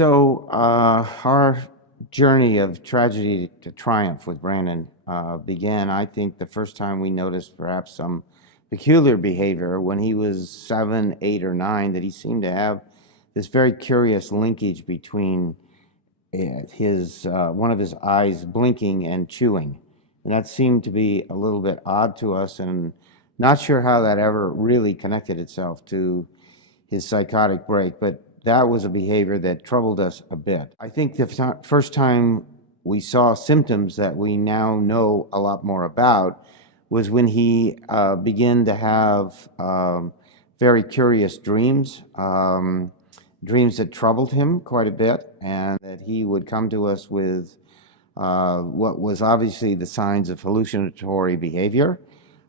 Our journey of tragedy to triumph with Brandon began, I think, the first time we noticed perhaps some peculiar behavior when he was 7, 8, or 9, that he seemed to have this very curious linkage between his one of his eyes blinking and chewing. And that seemed to be a little bit odd to us, and not sure how that ever really connected itself to his psychotic break, but that was a behavior that troubled us a bit. I think the first time we saw symptoms that we now know a lot more about was when he began to have very curious dreams, dreams that troubled him quite a bit, and that he would come to us with what was obviously the signs of hallucinatory behavior,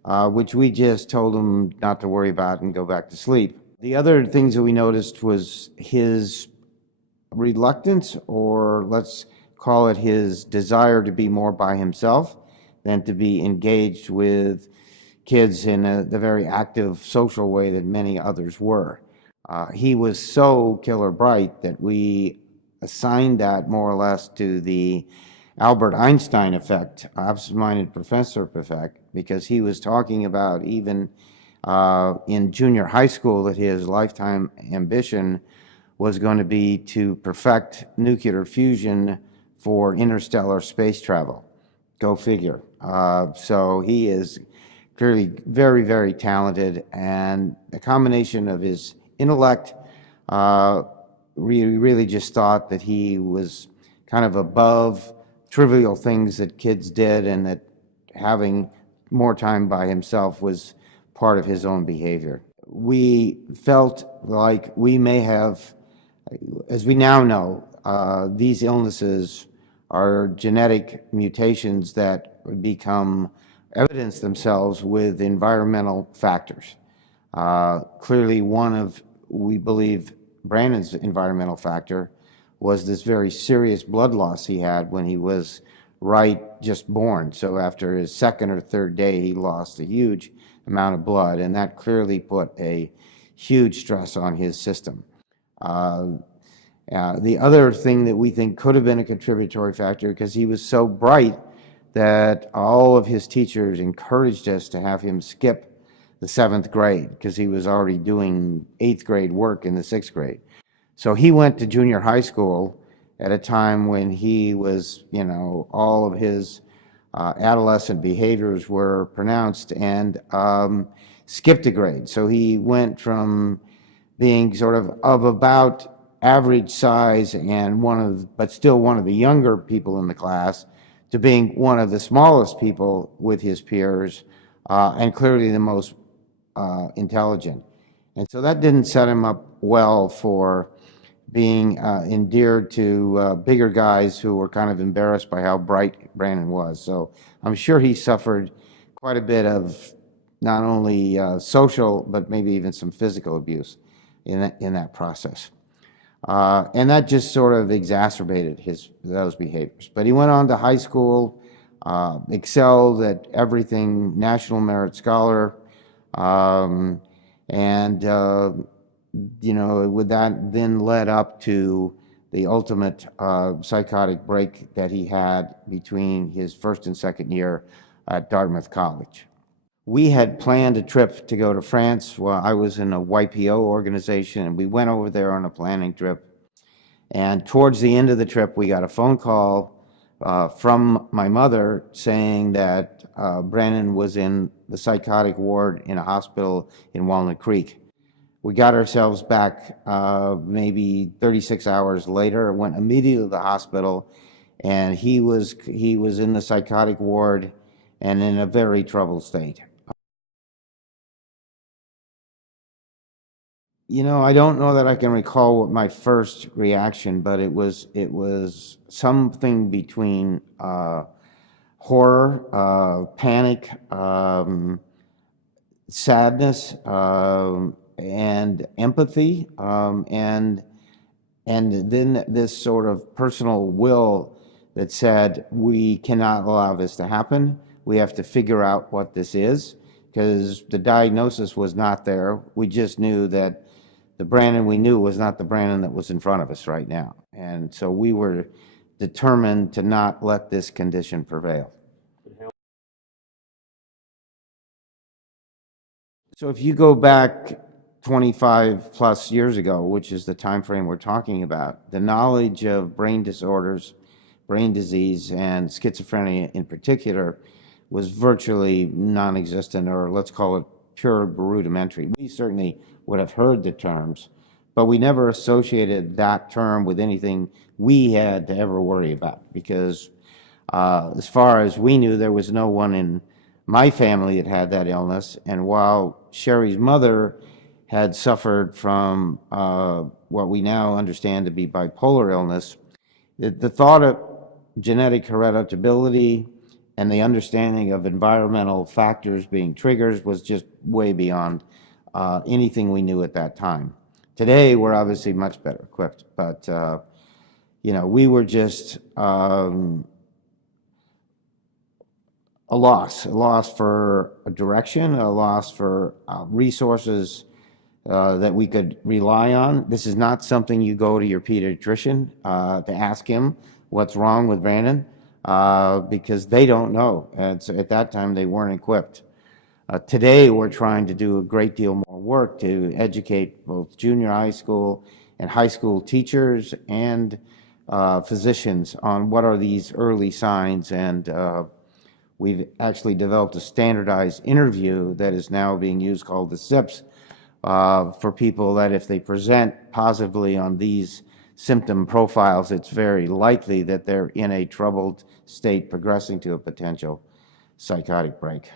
which we just told him not to worry about and go back to sleep. The other things that we noticed was his reluctance, or let's call it his desire, to be more by himself than to be engaged with kids in the very active social way that many others were. He was so killer bright that we assigned that more or less to the Albert Einstein effect, absent-minded professor effect, because he was talking about even in junior high school that his lifetime ambition was going to be to perfect nuclear fusion for interstellar space travel. Go figure. So he is clearly very, very talented, and a combination of his intellect, we really just thought that he was kind of above trivial things that kids did, and that having more time by himself was part of his own behavior. We felt like we may have, as we now know, these illnesses are genetic mutations that become evidence themselves with environmental factors. Clearly, one of, we believe, Brandon's environmental factor was this very serious blood loss he had when he was just born. So after his second or third day, he lost a huge amount of blood, and that clearly put a huge stress on his system. The other thing that we think could have been a contributory factor, because he was so bright that all of his teachers encouraged us to have him skip the 7th grade, because he was already doing 8th grade work in the 6th grade. So he went to junior high school at a time when he was, all of his adolescent behaviors were pronounced, and skipped a grade. So he went from being sort of about average size and but still one of the younger people in the class, to being one of the smallest people with his peers, and clearly the most intelligent. And so that didn't set him up well for being endeared to bigger guys who were kind of embarrassed by how bright Brandon was. So I'm sure he suffered quite a bit of not only social, but maybe even some physical abuse in that process. And that just sort of exacerbated those behaviors. But he went on to high school, excelled at everything, National Merit Scholar, with that then led up to the ultimate psychotic break that he had between his first and second year at Dartmouth College. We had planned a trip to go to France while I was in a YPO organization, and we went over there on a planning trip. And towards the end of the trip, we got a phone call from my mother saying that Brandon was in the psychotic ward in a hospital in Walnut Creek. We got ourselves back maybe 36 hours later, went immediately to the hospital, and he was in the psychotic ward and in a very troubled state. I don't know that I can recall what my first reaction, but it was something between horror, panic, sadness, and empathy, and then this sort of personal will that said, we cannot allow this to happen. We have to figure out what this is, because the diagnosis was not there. We just knew that the Brandon we knew was not the Brandon that was in front of us right now. And so we were determined to not let this condition prevail. So if you go back 25 plus years ago, which is the time frame we're talking about, the knowledge of brain disorders, brain disease, and schizophrenia in particular was virtually non-existent, or let's call it pure rudimentary. We certainly would have heard the terms, but we never associated that term with anything we had to ever worry about, because as far as we knew, there was no one in my family that had that illness. And while Sherry's mother had suffered from what we now understand to be bipolar illness, the thought of genetic hereditability and the understanding of environmental factors being triggers was just way beyond anything we knew at that time. Today, we're obviously much better equipped, but we were just a loss for a direction, a loss for resources that we could rely on. This is not something you go to your pediatrician to ask him what's wrong with Brandon, because they don't know. And so at that time, they weren't equipped. Today, we're trying to do a great deal more work to educate both junior high school and high school teachers and physicians on what are these early signs. And we've actually developed a standardized interview that is now being used called the SIPS for people that if they present positively on these symptom profiles, it's very likely that they're in a troubled state progressing to a potential psychotic break.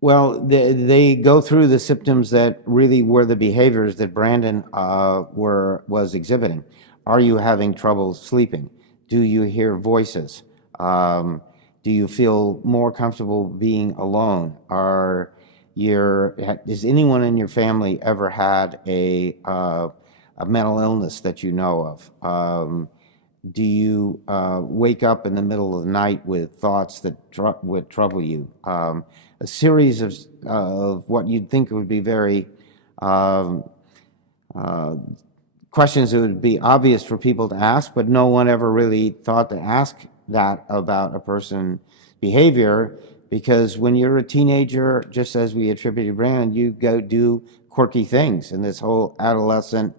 Well, they go through the symptoms that really were the behaviors that Brandon was exhibiting. Are you having trouble sleeping? Do you hear voices? Do you feel more comfortable being alone? Has anyone in your family ever had a mental illness that you know of? Do you wake up in the middle of the night with thoughts that would trouble you? A series of what you'd think would be very questions that would be obvious for people to ask, but no one ever really thought to ask that about a person's behavior, because when you're a teenager, just as we attributed Brandon, you go do quirky things, and this whole adolescent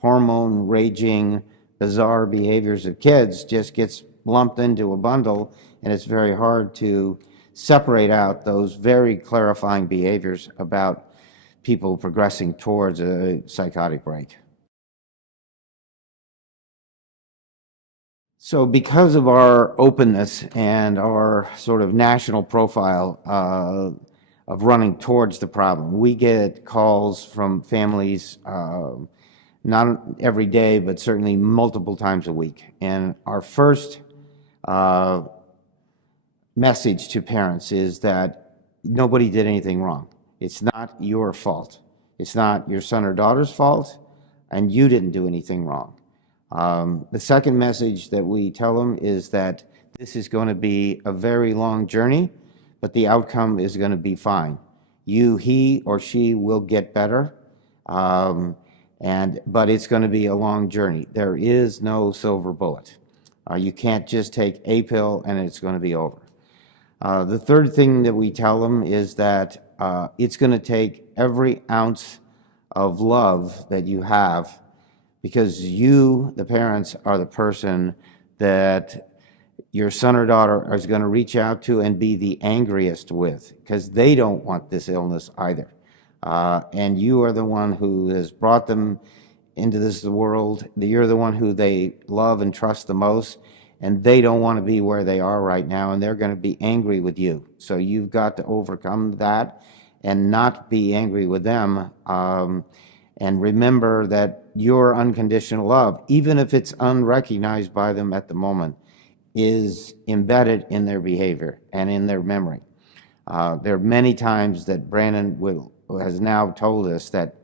hormone raging bizarre behaviors of kids just gets lumped into a bundle, and it's very hard to separate out those very clarifying behaviors about people progressing towards a psychotic break. So because of our openness and our sort of national profile of running towards the problem, we get calls from families not every day, but certainly multiple times a week. And our first message to parents is that nobody did anything wrong. It's not your fault. It's not your son or daughter's fault, and you didn't do anything wrong. The second message that we tell them is that this is going to be a very long journey, but the outcome is going to be fine. He or she will get better, but it's going to be a long journey. There is no silver bullet. You can't just take a pill and it's going to be over. The third thing that we tell them is that it's going to take every ounce of love that you have, because you, the parents, are the person that your son or daughter is going to reach out to and be the angriest with, because they don't want this illness either. And you are the one who has brought them into this world. You're the one who they love and trust the most, and they don't want to be where they are right now, and they're going to be angry with you. So you've got to overcome that and not be angry with them. And remember that your unconditional love, even if it's unrecognized by them at the moment, is embedded in their behavior and in their memory. There are many times that Brandon has now told us that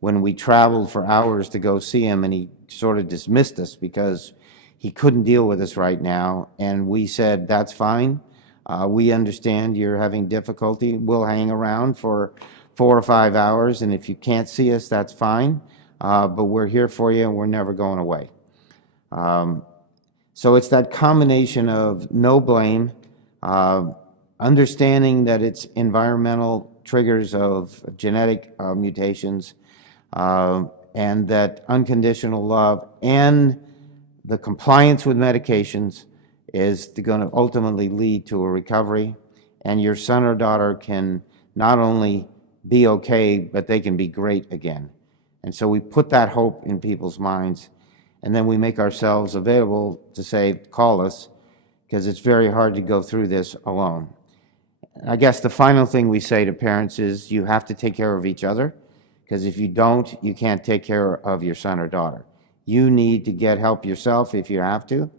when we traveled for hours to go see him, and he sort of dismissed us because he couldn't deal with us right now, and we said, that's fine. We understand you're having difficulty. We'll hang around for 4 or 5 hours, and if you can't see us, that's fine. But we're here for you, and we're never going away. Um, so it's that combination of no blame, uh, understanding that it's environmental triggers of genetic mutations, and that unconditional love and the compliance with medications is going to ultimately lead to a recovery. And your son or daughter can not only be okay, but they can be great again. And so we put that hope in people's minds, and then we make ourselves available to say, call us, because it's very hard to go through this alone. I guess the final thing we say to parents is you have to take care of each other, because if you don't, you can't take care of your son or daughter. You need to get help yourself if you have to,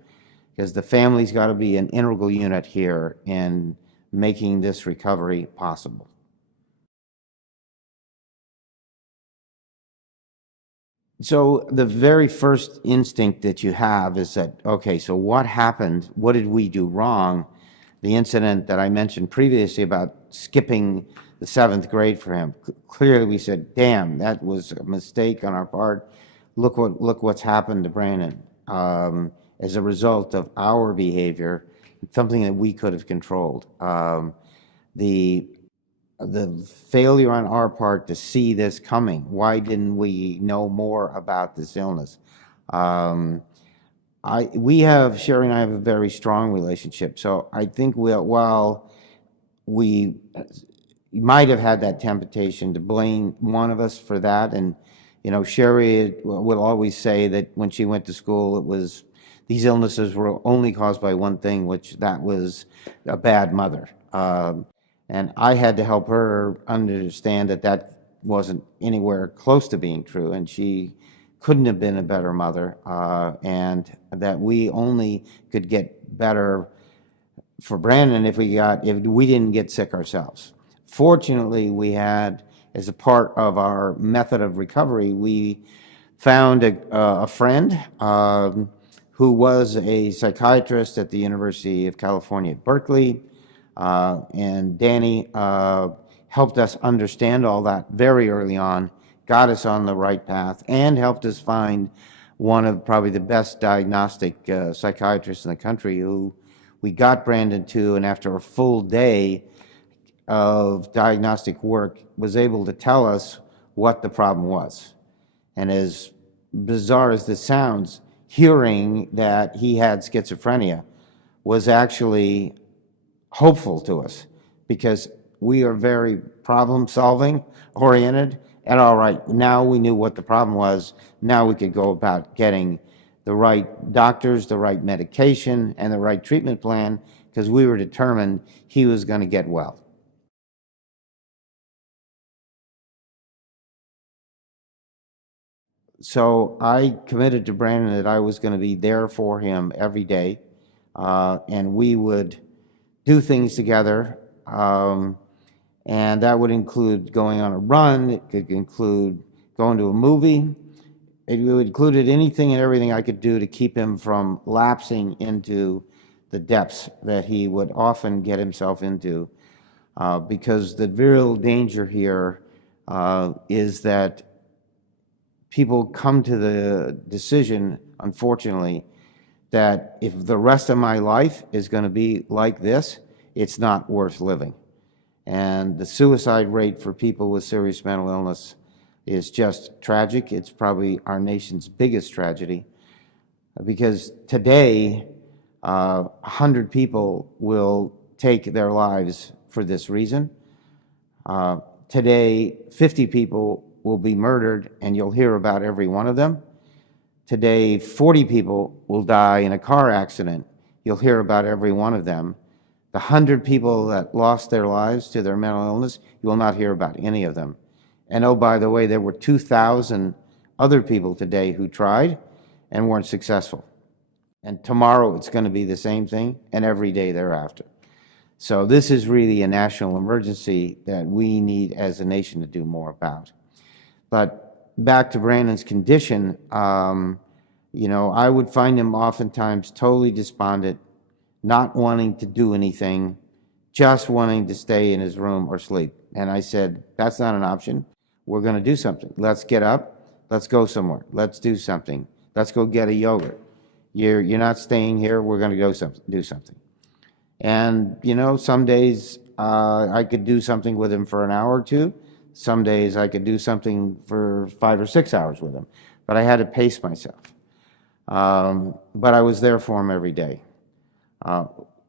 because the family's got to be an integral unit here in making this recovery possible. So the very first instinct that you have is that, okay, so what happened? What did we do wrong? The incident that I mentioned previously about skipping the 7th grade for him, clearly we said, damn, that was a mistake on our part. Look what's happened to Brandon as a result of our behavior, something that we could have controlled. The failure on our part to see this coming. Why didn't we know more about this illness? Sherry and I have a very strong relationship. So I think while we might have had that temptation to blame one of us for that, and Sherry will always say that when she went to school, it was these illnesses were only caused by one thing, which that was a bad mother. And I had to help her understand that that wasn't anywhere close to being true, and she couldn't have been a better mother, and that we only could get better for Brandon if we didn't get sick ourselves. Fortunately, we had, as a part of our method of recovery, we found a friend who was a psychiatrist at the University of California at Berkeley. And Danny helped us understand all that very early on, got us on the right path, and helped us find one of probably the best diagnostic psychiatrists in the country, who we got Brandon to, and after a full day of diagnostic work, was able to tell us what the problem was. And as bizarre as this sounds, hearing that he had schizophrenia was actually hopeful to us, because we are very problem-solving oriented, and all right, now we knew what the problem was. Now we could go about getting the right doctors, the right medication, and the right treatment plan, because we were determined he was going to get well. So I committed to Brandon that I was going to be there for him every day, and we would do things together, and that would include going on a run. It could include going to a movie. It included anything and everything I could do to keep him from lapsing into the depths that he would often get himself into, because the real danger here is that people come to the decision, unfortunately, that if the rest of my life is going to be like this, it's not worth living. And the suicide rate for people with serious mental illness is just tragic. It's probably our nation's biggest tragedy, because today, 100 people will take their lives for this reason. Today, 50 people will be murdered, and you'll hear about every one of them. Today, 40 people will die in a car accident. You'll hear about every one of them. The 100 people that lost their lives to their mental illness, you will not hear about any of them. And oh, by the way, there were 2,000 other people today who tried and weren't successful. And tomorrow it's going to be the same thing, and every day thereafter. So this is really a national emergency that we need as a nation to do more about. But back to Brandon's condition, I would find him oftentimes totally despondent, not wanting to do anything, just wanting to stay in his room or sleep. And I said, that's not an option. We're going to do something. Let's get up. Let's go somewhere. Let's do something. Let's go get a yogurt. You're not staying here. We're going to go do something. And, you know, some days I could do something with him for an hour or two. Some days I could do something for 5 or 6 hours with him. But I had to pace myself. But I was there for him every day.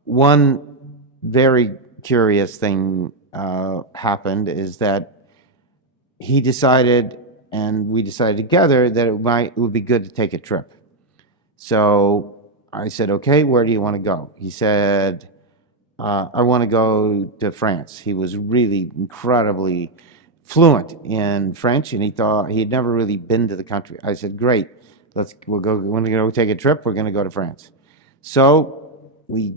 One very curious thing happened is that he decided, and we decided together, that it would be good to take a trip. So I said, okay, where do you want to go? He said, I want to go to France. He was really incredibly fluent in French, and he thought he had never really been to the country. I said, great, we're going to go take a trip. We're going to go to France. So we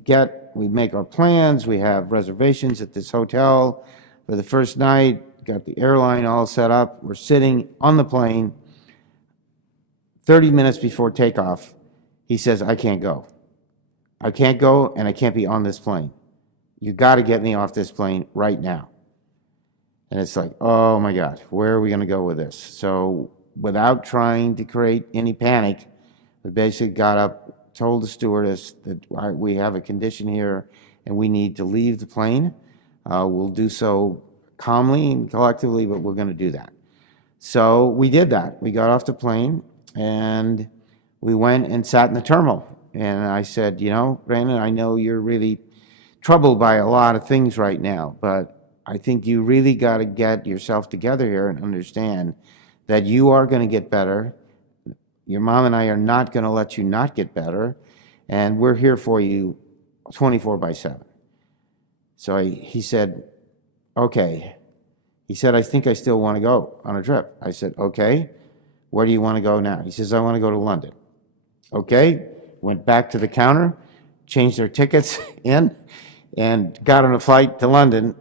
make our plans. We have reservations at this hotel for the first night. Got the airline all set up. We're sitting on the plane. 30 minutes before takeoff, he says, I can't go. I can't go, and I can't be on this plane. You got to get me off this plane right now. And it's like, oh my God, where are we going to go with this? So without trying to create any panic, we basically got up, told the stewardess that we have a condition here and we need to leave the plane. We'll do so calmly and collectively, but we're going to do that. So we did that. We got off the plane and we went and sat in the terminal. And I said, you know, Brandon, I know you're really troubled by a lot of things right now, but I think you really got to get yourself together here and understand that you are going to get better. Your mom and I are not going to let you not get better, and we're here for you 24/7. So he said, okay. He said, I think I still want to go on a trip. I said, okay, where do you want to go now? He says, I want to go to London. Okay, went back to the counter, changed our tickets in, and got on a flight to London,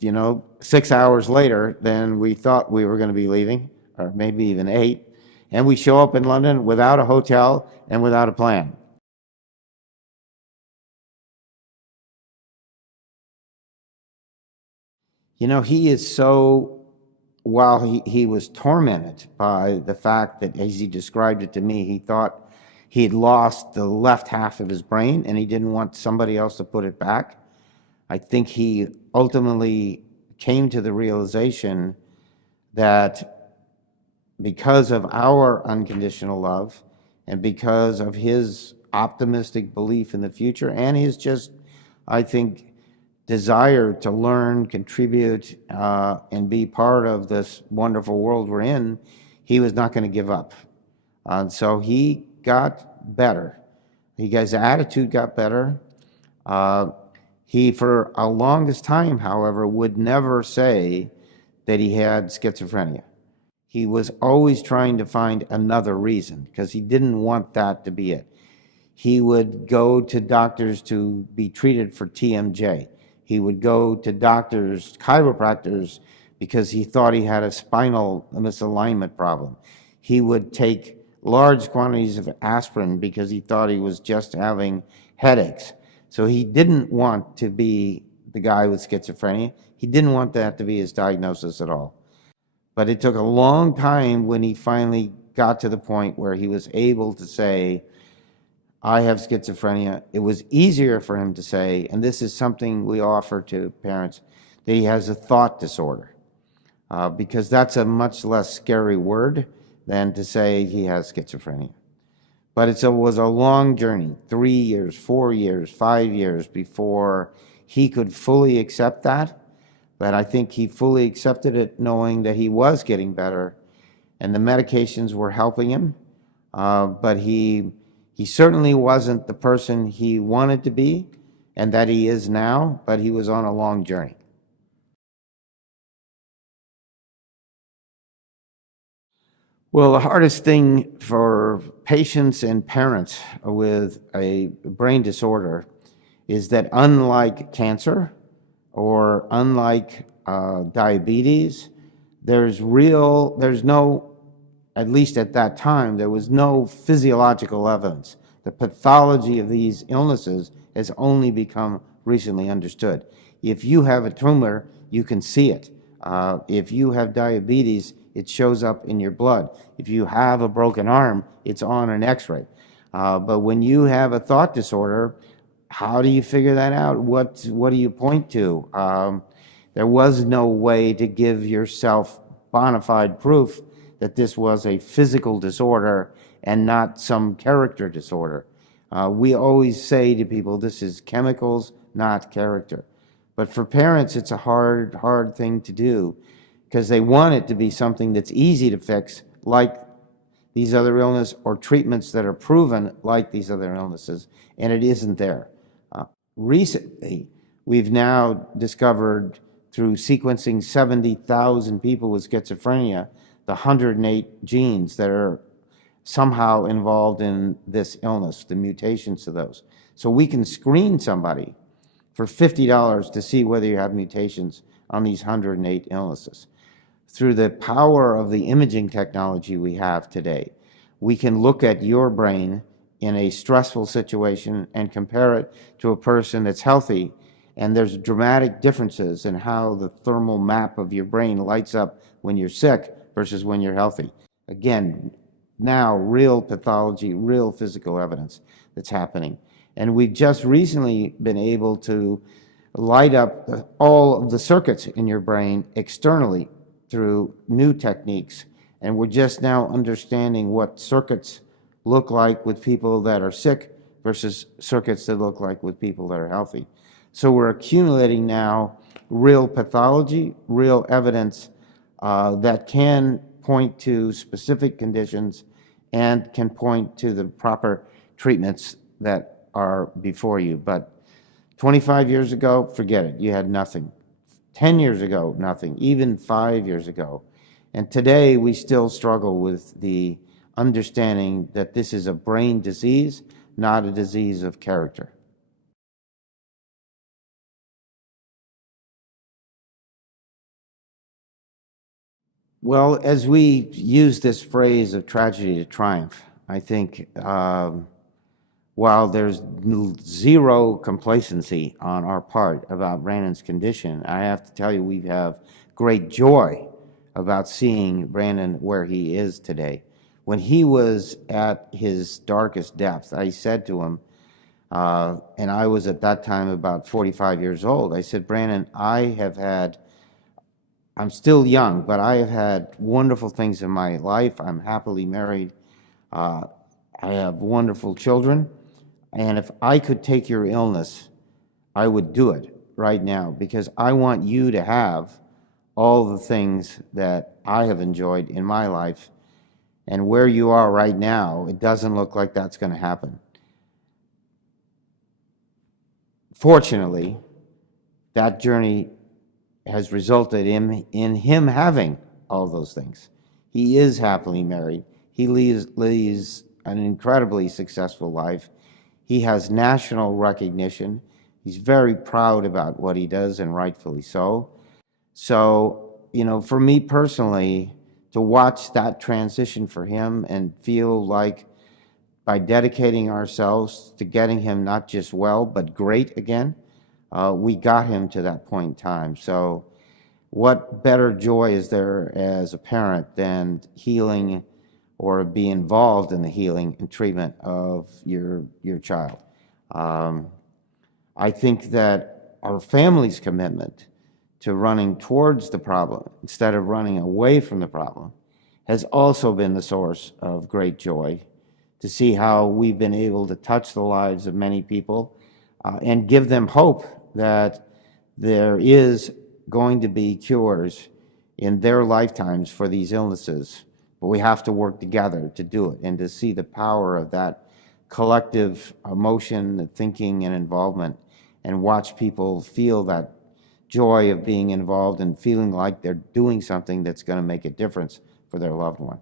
you know, 6 hours later than we thought we were going to be leaving, or maybe even 8. And we show up in London without a hotel and without a plan. You know, he is so, while he was tormented by the fact that, as he described it to me, he thought he had lost the left half of his brain and he didn't want somebody else to put it back. I think he ultimately came to the realization that because of our unconditional love and because of his optimistic belief in the future and his just, I think, desire to learn, contribute, and be part of this wonderful world we're in, he was not going to give up. And so he got better. His attitude got better. He, for a longest time, however, would never say that he had schizophrenia. He was always trying to find another reason because he didn't want that to be it. He would go to doctors to be treated for TMJ. He would go to doctors, chiropractors, because he thought he had a spinal misalignment problem. He would take large quantities of aspirin because he thought he was just having headaches. So he didn't want to be the guy with schizophrenia. He didn't want that to be his diagnosis at all. But it took a long time when he finally got to the point where he was able to say, I have schizophrenia. It was easier for him to say, and this is something we offer to parents, that he has a thought disorder, because that's a much less scary word than to say he has schizophrenia. But it was a long journey, 3 years, 4 years, 5 years before he could fully accept that. But I think he fully accepted it knowing that he was getting better and the medications were helping him. But he certainly wasn't the person he wanted to be and that he is now, but he was on a long journey. Well, the hardest thing for patients and parents with a brain disorder is that unlike cancer or unlike diabetes, there's no, at least at that time, there was no physiological evidence. The pathology of these illnesses has only become recently understood. If you have a tumor, you can see it. If you have diabetes, it shows up in your blood. If you have a broken arm, it's on an x-ray. But when you have a thought disorder, how do you figure that out? What do you point to? There was no way to give yourself bona fide proof that this was a physical disorder and not some character disorder. We always say to people, this is chemicals, not character. But for parents, it's a hard thing to do because they want it to be something that's easy to fix, like these other illnesses, or treatments that are proven like these other illnesses, and it isn't there. Recently, we've now discovered through sequencing 70,000 people with schizophrenia, the 108 genes that are somehow involved in this illness, the mutations to those. So we can screen somebody for $50 to see whether you have mutations on these 108 illnesses. Through the power of the imaging technology we have today, we can look at your brain in a stressful situation and compare it to a person that's healthy, and there's dramatic differences in how the thermal map of your brain lights up when you're sick versus when you're healthy. Again, now real pathology, real physical evidence that's happening. And we've just recently been able to light up all of the circuits in your brain externally through new techniques. And we're just now understanding what circuits look like with people that are sick versus circuits that look like with people that are healthy. So we're accumulating now real pathology, real evidence that can point to specific conditions and can point to the proper treatments that are before you. But 25 years ago, forget it, you had nothing. 10 years ago, nothing, even 5 years ago. And today we still struggle with the understanding that this is a brain disease, not a disease of character. Well, as we use this phrase of tragedy to triumph, I think while there's zero complacency on our part about Brandon's condition, I have to tell you we have great joy about seeing Brandon where he is today. When he was at his darkest depth, I said to him, and I was at that time about 45 years old, I said, Brandon, I'm still young, but I have had wonderful things in my life. I'm happily married. I have wonderful children. And if I could take your illness, I would do it right now because I want you to have all the things that I have enjoyed in my life. And where you are right now, it doesn't look like that's going to happen. Fortunately, that journey has resulted in him having all those things. He is happily married. He leads an incredibly successful life. He has national recognition. He's very proud about what he does, and rightfully so. So, for me personally, to watch that transition for him and feel like by dedicating ourselves to getting him not just well, but great again, we got him to that point in time. So what better joy is there as a parent than healing or be involved in the healing and treatment of your child? I think that our family's commitment to running towards the problem instead of running away from the problem has also been the source of great joy, to see how we've been able to touch the lives of many people and give them hope that there is going to be cures in their lifetimes for these illnesses. But we have to work together to do it, and to see the power of that collective emotion, thinking, and involvement, and watch people feel that joy of being involved and feeling like they're doing something that's going to make a difference for their loved one.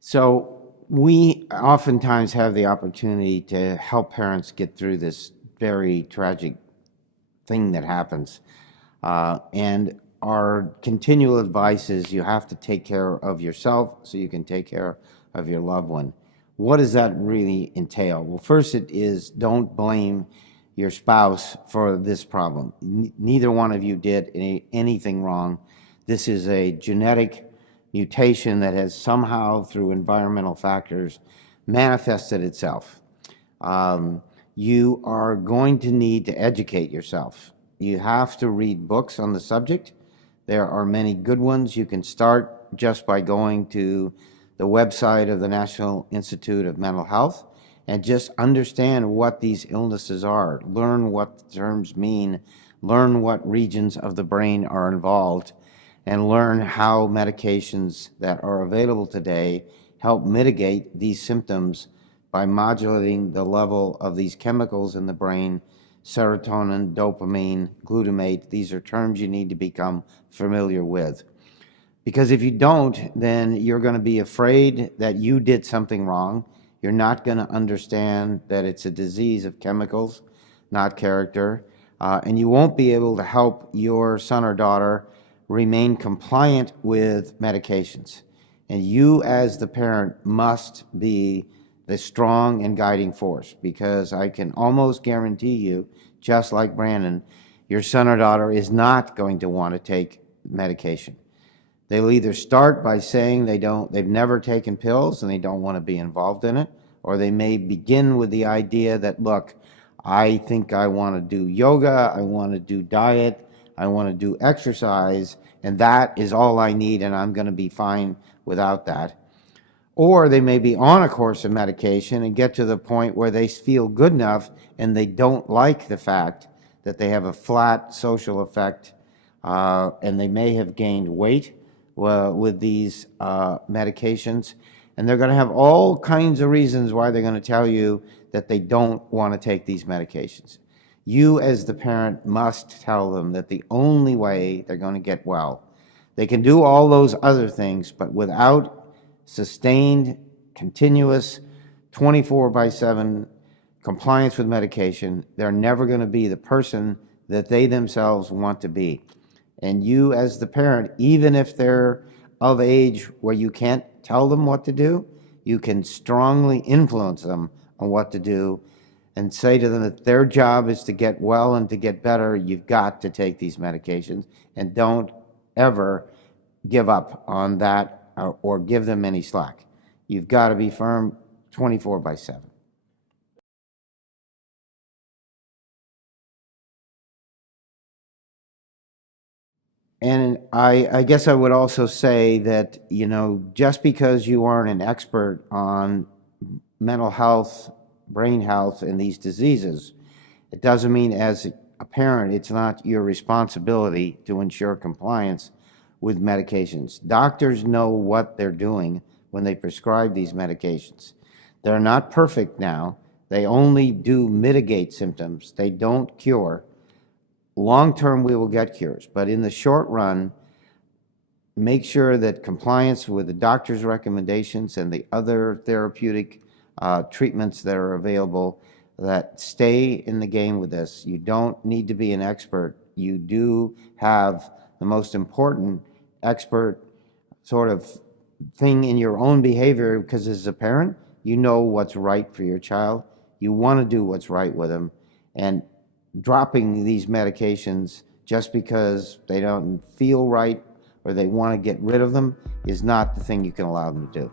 So we oftentimes have the opportunity to help parents get through this very tragic thing that happens. And our continual advice is you have to take care of yourself so you can take care of your loved one. what does that really entail? Well, first it is, don't blame your spouse for this problem. Neither one of you did anything wrong. This is a genetic mutation that has somehow, through environmental factors, manifested itself. You are going to need to educate yourself. You have to read books on the subject. There are many good ones. You can start just by going to the website of the National Institute of Mental Health and just understand what these illnesses are. Learn what the terms mean. Learn what regions of the brain are involved, and learn how medications that are available today help mitigate these symptoms by modulating the level of these chemicals in the brain: serotonin, dopamine, glutamate. These are terms you need to become familiar with. Because if you don't, then you're going to be afraid that you did something wrong. You're not going to understand that it's a disease of chemicals, not character. And you won't be able to help your son or daughter remain compliant with medications. And you, as the parent, must be the strong and guiding force, because I can almost guarantee you, just like Brandon, your son or daughter is not going to want to take medication. They'll either start by saying they've never taken pills and they don't want to be involved in it, or they may begin with the idea that, look, I think I want to do yoga, I want to do diet, I want to do exercise, and that is all I need, and I'm going to be fine without that. Or they may be on a course of medication and get to the point where they feel good enough and they don't like the fact that they have a flat social effect, and they may have gained weight with these medications. And they're going to have all kinds of reasons why they're going to tell you that they don't want to take these medications. You, as the parent, must tell them that the only way they're going to get well, they can do all those other things, but without sustained, continuous, 24/7 compliance with medication, they're never going to be the person that they themselves want to be. And you, as the parent, even if they're of age where you can't tell them what to do, you can strongly influence them on what to do and say to them that their job is to get well and to get better. You've got to take these medications, and don't ever give up on that or give them any slack. You've got to be firm 24/7. And I guess I would also say that, just because you aren't an expert on mental health, brain health, and these diseases, it doesn't mean as a parent it's not your responsibility to ensure compliance with medications. Doctors know what they're doing when they prescribe these medications. They're not perfect now. They only do mitigate symptoms. They don't cure. Long term, we will get cures, but in the short run, make sure that compliance with the doctor's recommendations and the other therapeutic treatments that are available, that stay in the game with this. You don't need to be an expert. You do have the most important expert sort of thing in your own behavior, because as a parent, you know what's right for your child. You want to do what's right with them, and dropping these medications just because they don't feel right or they want to get rid of them is not the thing you can allow them to do.